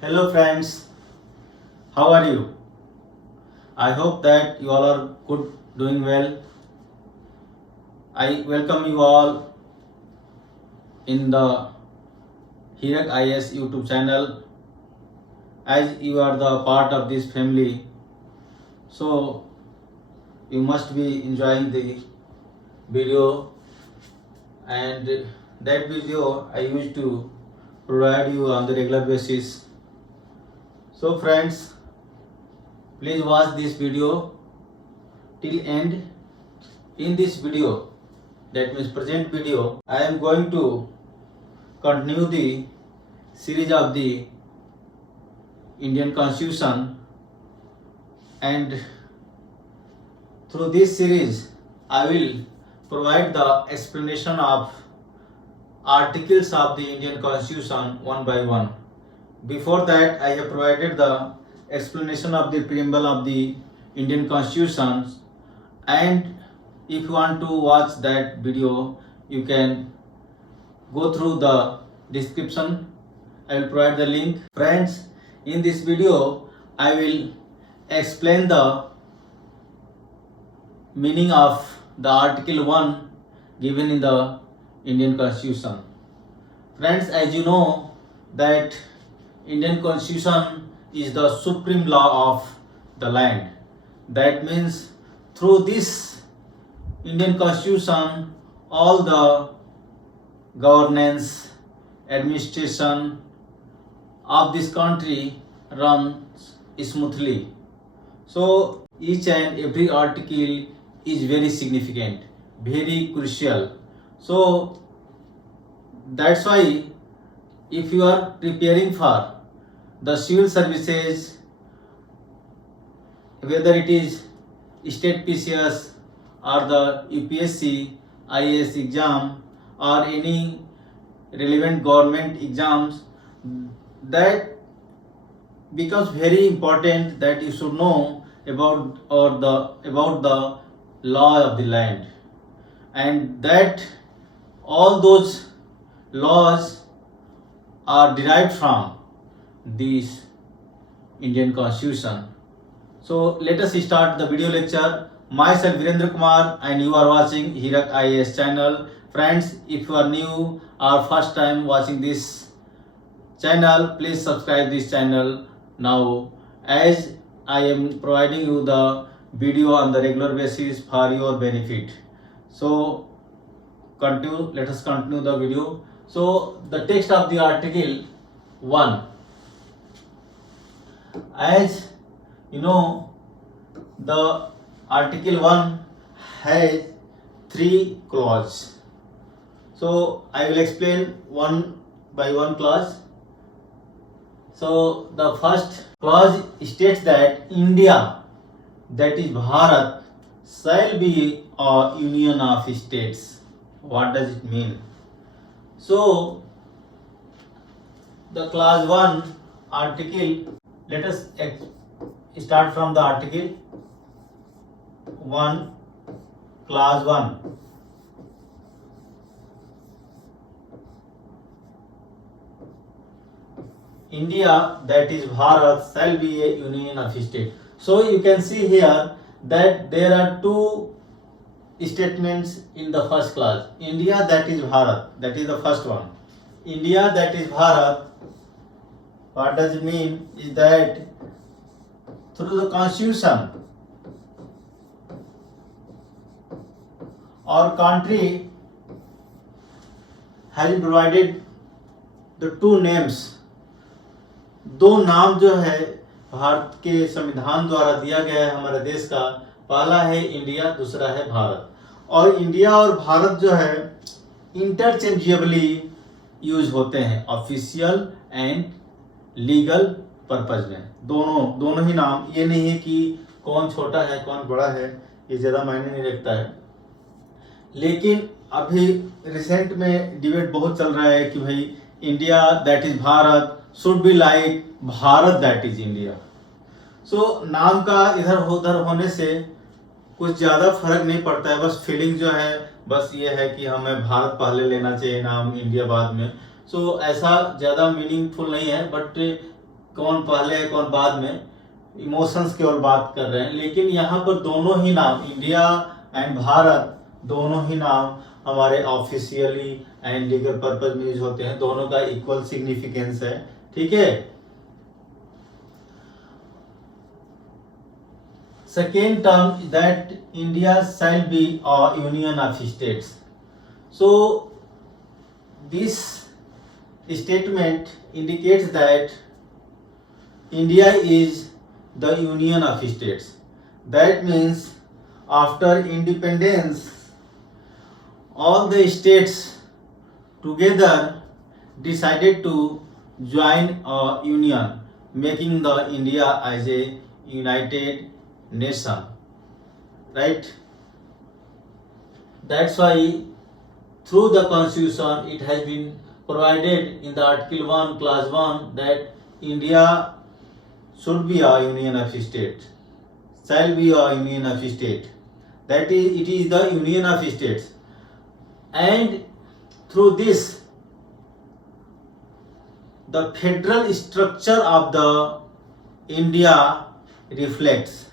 Hello friends, how are you? I hope that you all are good, doing well. I welcome you all in the Hirak IS YouTube channel. As you are the part of this family, so you must be enjoying the video, and that video I used to provide you on the regular basis. So friends, please watch this video till end. In this video, that means present video, I am going to continue the series of the Indian Constitution, and through this series I will provide the explanation of articles of the Indian Constitution one by one. Before that, I have provided the explanation of the preamble of the Indian Constitution, and if you want to watch that video, you can go through the description. I will provide the link. Friends, in this video, I will explain the meaning of the Article 1 given in the Indian Constitution. Friends, as you know that Indian Constitution is the supreme law of the land. That means through this Indian Constitution, all the governance, administration of this country runs smoothly. So each and every article is very significant, very crucial. So that's why if you are preparing for the civil services, whether it is state PCS or the UPSC, IAS exam or any relevant government exams, that becomes very important that you should know about the law of the land, and that all those laws are derived from this Indian Constitution. So let us start the video lecture. Myself Virendra Kumar, and you are watching Hirak IAS channel. Friends, if you are new or first time watching this channel, please subscribe this channel now, as I am providing you the video on the regular basis for your benefit. So let us continue the video. So the text of the Article 1. As you know, the Article 1 has 3 clauses. So I will explain one by one clause. So the first clause states that India, that is Bharat, shall be a union of states. What does it mean? So the clause 1 article, let us start from the article 1, clause 1. India, that is Bharat, shall be a union of states. So you can see here that there are two statements in the first clause. India, that is Bharat, that is the first one. India, that is Bharat, what does it mean is that through the Constitution, our country has provided the two names. दो नाम जो है भारत के संविधान द्वारा दिया गया है हमारे देश का, पहला है इंडिया, दूसरा है भारत। और इंडिया और भारत जो है इंटरचेंजेबली यूज होते हैं ऑफिशियल एंड लीगल पर्पज में। दोनों ही नाम, ये नहीं है कि कौन छोटा है कौन बड़ा है, ये ज़्यादा मायने नहीं रखता है। लेकिन अभी रिसेंट में डिबेट बहुत चल रहा है कि भाई India that is Bharat should be like Bharat that is India. So नाम का इधर उधर होने से कुछ ज़्यादा फर्क नहीं पड़ता है, बस फीलिंग जो है बस ये है कि हमें भारत पहले लेना चाहिए नाम, इंडिया बाद में। सो ऐसा ज़्यादा मीनिंगफुल नहीं है, बट कौन पहले है कौन बाद में, इमोशंस केवल बात कर रहे हैं। लेकिन यहाँ पर दोनों ही नाम, इंडिया एंड भारत, दोनों ही नाम हमारे ऑफिशियली एंड लीगल पर्पज में यूज होते हैं। दोनों का इक्वल सिग्निफिकेंस है, ठीक है। Second term, that India shall be a union of states. So this statement indicates that India is the union of states. That means after independence, all the states together decided to join a union, making the India as a united nation, right? That's why through the constitution it has been provided in the article 1 clause 1 that India should be a union of state, shall be a union of state, that is, it is the union of states. And through this, the federal structure of the India reflects,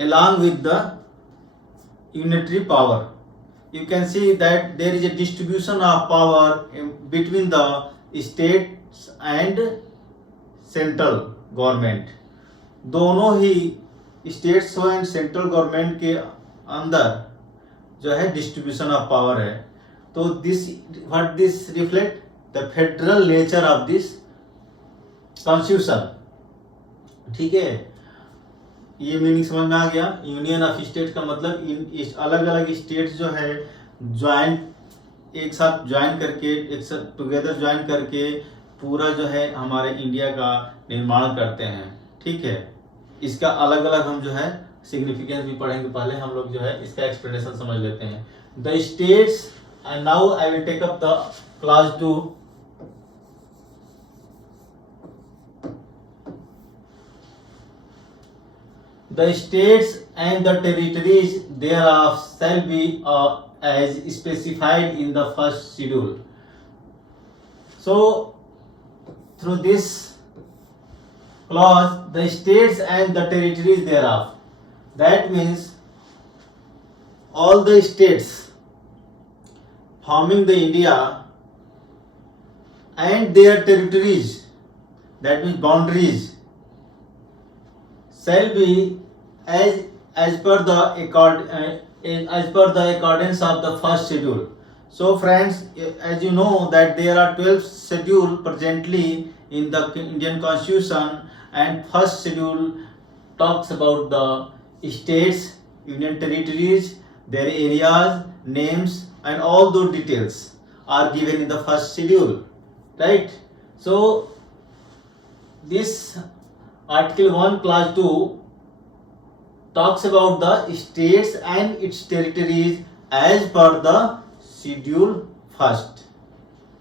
along with the unitary power. You can see that there is a distribution of power between the states and central government. दोनों ही states and central government के अंदर जो है distribution of power है। तो this what this reflect the federal nature of this constitution, ठीक है। ये मीनिंग समझ में आ गया। यूनियन ऑफ स्टेट का मतलब इन अलग अलग स्टेट्स जो है ज्वाइन, एक साथ ज्वाइन करके, एक साथ टुगेदर ज्वाइन करके पूरा जो है हमारे इंडिया का निर्माण करते हैं, ठीक है। इसका अलग अलग हम जो है सिग्निफिकेंस भी पढ़ेंगे। पहले हम लोग जो है इसका एक्सप्लेनेशन समझ लेते हैं। The states, and now I will take up the class 2। The states and the territories thereof shall be as specified in the first schedule. So, through this clause, the states and the territories thereof, that means all the states forming the India and their territories, that means boundaries, shall be as per the accordance of the first schedule. So friends, as you know that there are 12 schedule presently in the Indian Constitution, and first schedule talks about the states, union territories, their areas, names, and all those details are given in the first schedule, right? So this article 1 clause 2 talks about the states and its territories as per the schedule first.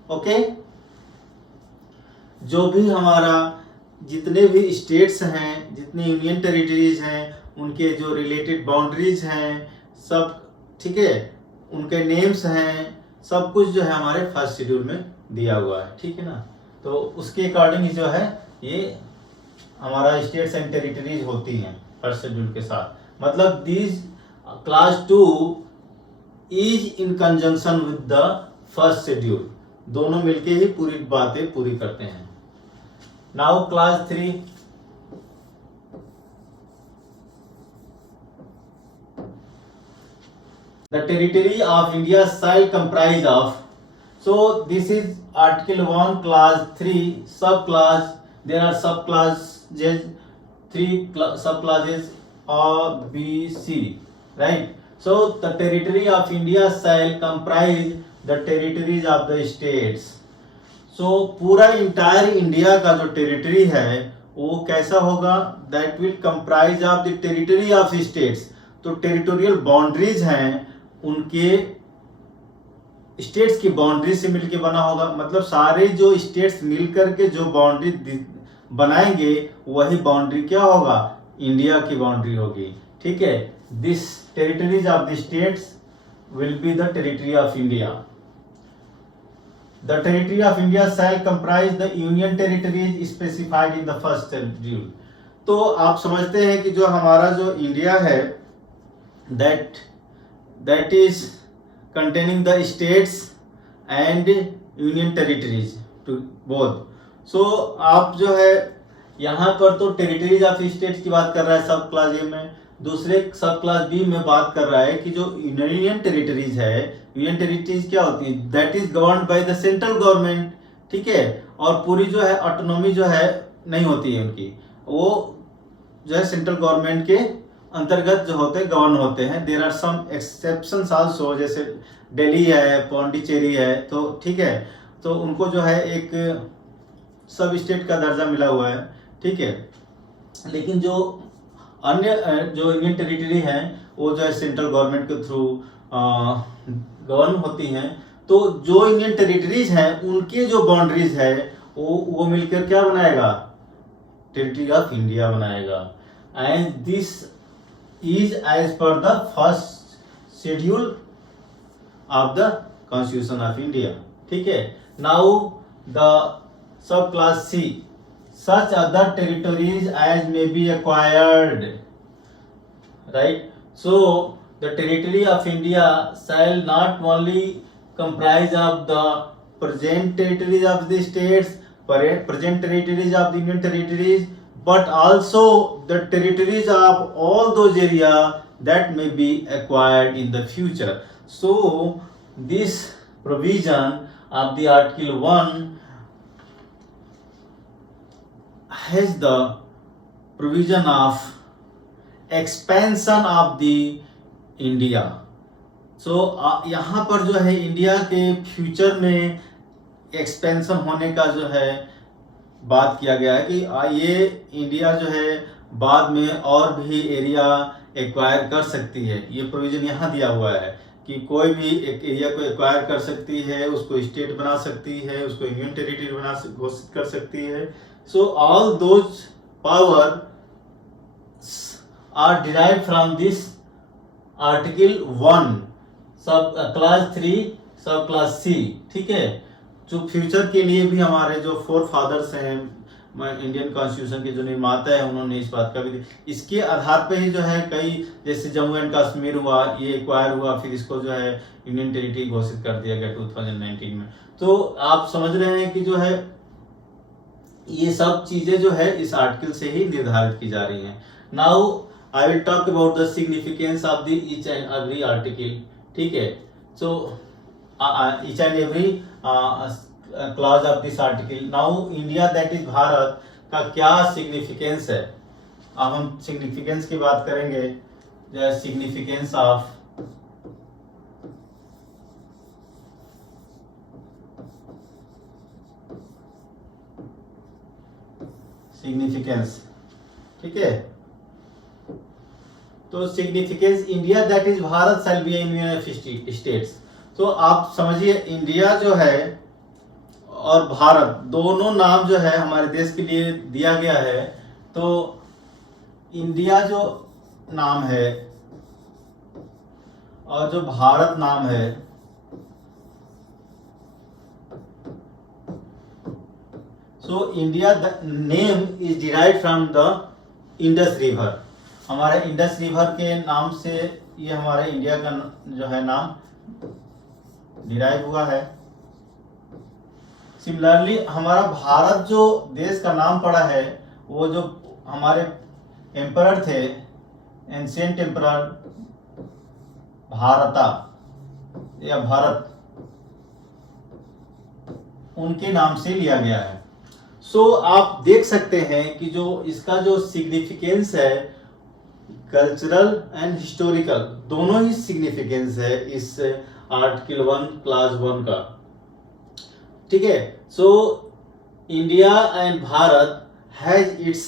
Okay, जो भी हमारा जितने भी states हैं, जितने union territories हैं, उनके जो रिलेटेड बाउंड्रीज हैं सब, ठीक है, उनके नेम्स हैं, सब कुछ जो है हमारे फर्स्ट शेड्यूल में दिया हुआ है, ठीक है ना। तो उसके अकॉर्डिंग जो है ये हमारा स्टेट्स एंड टेरिटरीज होती हैं फर्स्ट शेड्यूल के साथ। मतलब this class 2 is in conjunction with the first schedule, दोनों मिलके ही पूरी बातें पूरी करते हैं। Now class 3, the territory of India shall comprise of, so this is article 1 clause 3 subclause, there are subclauses, 3 subclauses A, B, C, right? So the territory of India shall comprise the territories of the states. So पूरा entire India का जो territory है वो कैसा होगा? That will comprise of the territory of states. तो territorial boundaries हैं उनके स्टेट्स की बाउंड्री से मिलके बना होगा। मतलब सारे जो स्टेट्स मिलकर के जो बाउंड्री बनाएंगे वही बाउंड्री क्या होगा? इंडिया की बाउंड्री होगी, ठीक है। This territories of the states will be the territory of India. The territory of India shall comprise the union territories specified in the first schedule. तो आप समझते हैं कि जो हमारा जो इंडिया है that is containing the states and union territories to both. So आप जो है यहाँ पर तो टेरिटरीज ऑफ स्टेट्स की बात कर रहा है सब क्लास ए में, दूसरे सब क्लास बी में बात कर रहा है कि जो यूनियन टेरिटरीज है, यूनियन टेरिटरीज क्या होती है, that is governed by the central government, ठीक है, और पूरी जो है ऑटोनॉमी जो है नहीं होती है उनकी, वो जो है सेंट्रल गवर्नमेंट के अंतर्गत जो होते हैं गवर्न होते हैं. There are some exceptions also, जैसे दिल्ली है, पौंडीचेरी है, तो ठीक है, तो उनको जो है एक सब स्टेट का दर्जा मिला हुआ है, ठीक है. लेकिन जो अन्य जो यूनियन टेरिटरी हैं वो जो है सेंट्रल गवर्नमेंट के थ्रू गवर्न होती हैं. तो जो यूनियन टेरिटरीज हैं उनके जो बाउंड्रीज है वो मिलकर क्या बनाएगा, टेरिटरी ऑफ इंडिया बनाएगा. And this is as per the first schedule of the constitution of India, ठीक है. Now the sub class C, such other territories as may be acquired, right? So the territory of India shall not only comprise of the present territories of the states, present territories of the union territories, but also the territories of all those areas that may be acquired in the future. So this provision of the Article 1 has the provision of expansion of the India. So यहाँ पर जो है India के future में expansion होने का जो है बात किया गया है कि ये इंडिया जो है बाद में और भी एरिया एक्वायर कर सकती है. ये प्रोविजन यहाँ दिया हुआ है कि कोई भी एक एरिया को एक्वायर कर सकती है, उसको स्टेट बना सकती है, उसको यूनियन टेरिटरी बना घोषित कर सकती है. So all those powers are derived from this Article 1 सब क्लास 3 सब क्लास C, ठीक है. जो फ्यूचर के लिए भी हमारे जो फोर फादर्स हैं इंडियन कॉन्स्टिट्यूशन के जो निर्माता है उन्होंने इस बात का भी, इसके आधार पे ही जो है कई जैसे जम्मू एंड कश्मीर हुआ, ये एक्वायर हुआ, फिर इसको जो है यूनियन टेरिटरी घोषित कर दिया गया 2019 में. तो आप समझ रहे हैं कि जो है ये सब चीजें जो है इस आर्टिकल से ही निर्धारित की जा रही हैं. Now I will talk about the significance of the each and every article, ठीक है. So each and every clause of this article. Now India that is Bharat का क्या सिग्निफिकेंस है. अब हम सिग्निफिकेंस की बात करेंगे. सिग्निफिकेंस ऑफ सिग्निफिकेंस, ठीक है. तो significance India that is Bharat shall be union of states. तो आप समझिए इंडिया जो है और भारत दोनों नाम जो है हमारे देश के लिए दिया गया है. तो इंडिया जो नाम है और जो भारत नाम है, so India the name is derived from the Indus River. हमारे इंडस रिवर के नाम से ये हमारे इंडिया का जो है नाम डिराइव हुआ है. सिमिलरली हमारा भारत जो देश का नाम पड़ा है वो जो हमारे एम्परर थे, एंशिएंट एम्परर भारता या भारत, उनके नाम से लिया गया है. सो आप देख सकते हैं कि जो इसका जो सिग्निफिकेंस है कल्चरल एंड हिस्टोरिकल दोनों ही सिग्निफिकेंस है इस आर्टिकल 1 क्लास 1 का, ठीक है. So India and Bharat has its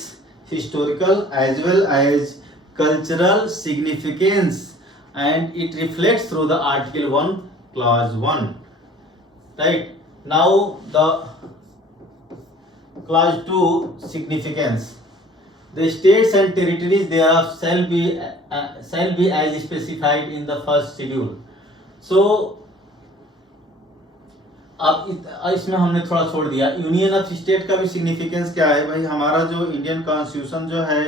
historical as well as cultural significance and it reflects through the article 1 class 1, right. Now the Clause 2 significance. The states and territories thereof shall be as specified in the first schedule. सो अब इसमें हमने थोड़ा छोड़ दिया। Union of state का भी significance क्या है भाई? हमारा जो इंडियन कॉन्स्टिट्यूशन जो है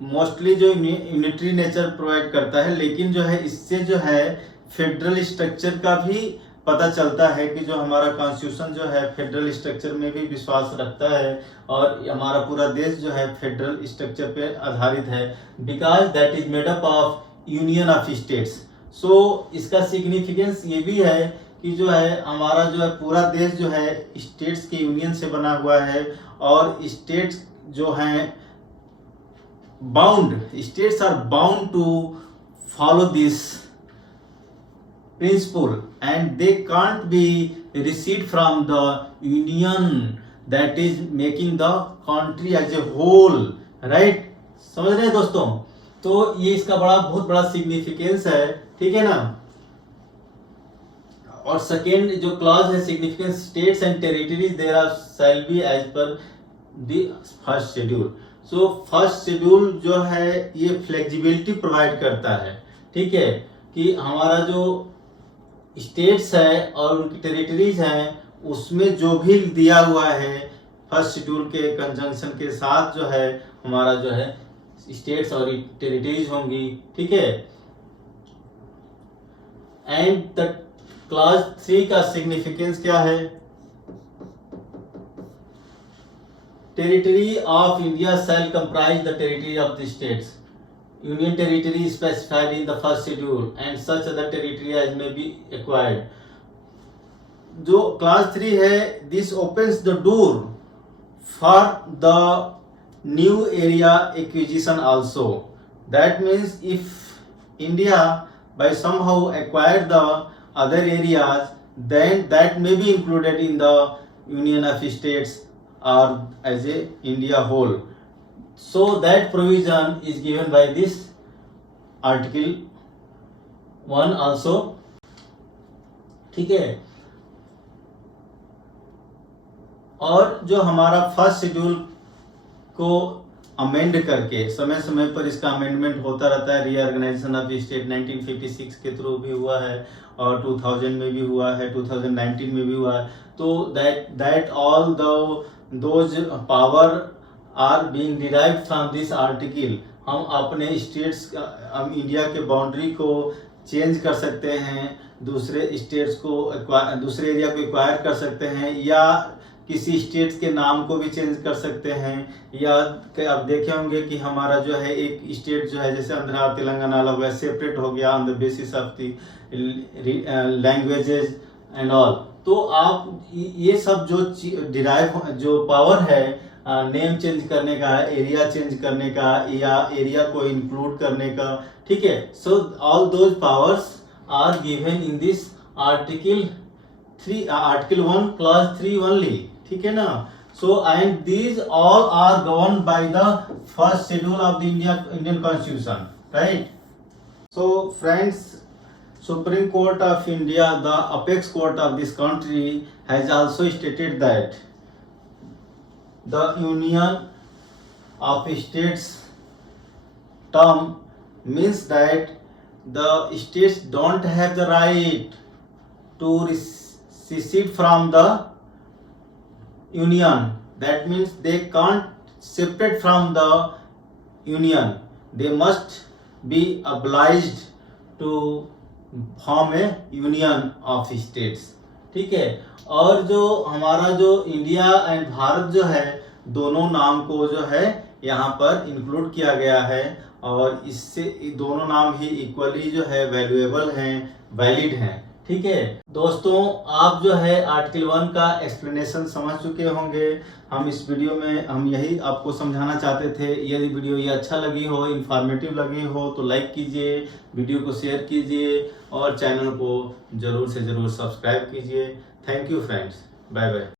मोस्टली जो यूनिटरी नेचर प्रोवाइड करता है, लेकिन जो है इससे जो है फेडरल स्ट्रक्चर का भी पता चलता है कि जो हमारा कॉन्स्टिट्यूशन जो है फेडरल स्ट्रक्चर में भी विश्वास रखता है और हमारा पूरा देश जो है फेडरल स्ट्रक्चर पे आधारित है, because that is made up of union of states. So इसका सिग्निफिकेंस ये भी है कि जो है हमारा जो है पूरा देश जो है स्टेट्स के यूनियन से बना हुआ है और स्टेट्स जो हैं states are bound to follow this principle and they can't be recede from the union that is making the country as a whole, right? समझ रहे हैं दोस्तों? तो ये इसका बहुत बड़ा सिग्निफिकेंस है, ठीक है ना। और सेकेंड जो क्लॉज है significance, states and territories there are shall be as per the first schedule. So first schedule जो है ये फ्लेक्सिबिलिटी प्रोवाइड करता है, ठीक है, कि हमारा जो स्टेट्स है और उनकी टेरिटरीज हैं उसमें जो भी दिया हुआ है फर्स्ट शेड्यूल के कंजंक्शन के साथ जो है हमारा जो है स्टेट्स और टेरिटरीज होंगी, ठीक है। एंड द क्लॉज 3 का सिग्निफिकेंस क्या है? Territory of India shall comprise the territory of the states. Union territory is specified in the first schedule and such other territory as may be acquired. जो class 3 है, this opens the door for the new area acquisition also. That means if India by somehow acquire the other areas, then that may be included in the Union of States or as a India whole. So that provision is given by this Article 1 also, ठीक है। और जो हमारा first schedule को amend करके समय समय पर इसका अमेंडमेंट होता रहता है, रीऑर्गेनाइजेशन ऑफ स्टेट 1956 के थ्रू भी हुआ है और 2000 में भी हुआ है, 2019 में भी हुआ है। तो that all those power are being derived from this article. हम अपने स्टेट्स हम इंडिया के बाउंड्री को चेंज कर सकते हैं, दूसरे स्टेट्स को दूसरे एरिया को एक्वायर कर सकते हैं या किसी स्टेट्स के नाम को भी चेंज कर सकते हैं। या आप देखे होंगे कि हमारा जो है एक स्टेट जो है जैसे आंध्र और तेलंगाना अलग हुआ, सेपरेट हो गया on the basis of the languages and all. तो आप ये सब जो डिराइव जो पावर है नेम चेंज करने का, एरिया चेंज करने का या एरिया को इंक्लूड करने का, ठीक है। So all those powers are given in this article 1 clause 3 only, ठीक है ना। So and these all are govern by the first schedule of the Indian constitution, right. So friends, Supreme Court of India, the apex court of this country, has also stated that the union of states term means that the states don't have the right to secede from the union. That means they can't separate from the union. They must be obliged to form है union of states, ठीक है। और जो हमारा जो India and Bharat जो है दोनों नाम को जो है यहाँ पर इंक्लूड किया गया है और इससे दोनों नाम ही इक्वली जो है वैल्यूएबल हैं, वैलिड हैं, ठीक है। दोस्तों, आप जो है आर्टिकल 1 का एक्सप्लेनेशन समझ चुके होंगे। हम इस वीडियो में हम यही आपको समझाना चाहते थे। यदि वीडियो ये अच्छा लगी हो, इंफॉर्मेटिव लगी हो तो लाइक कीजिए, वीडियो को शेयर कीजिए और चैनल को जरूर से जरूर सब्सक्राइब कीजिए। Thank you friends, bye bye.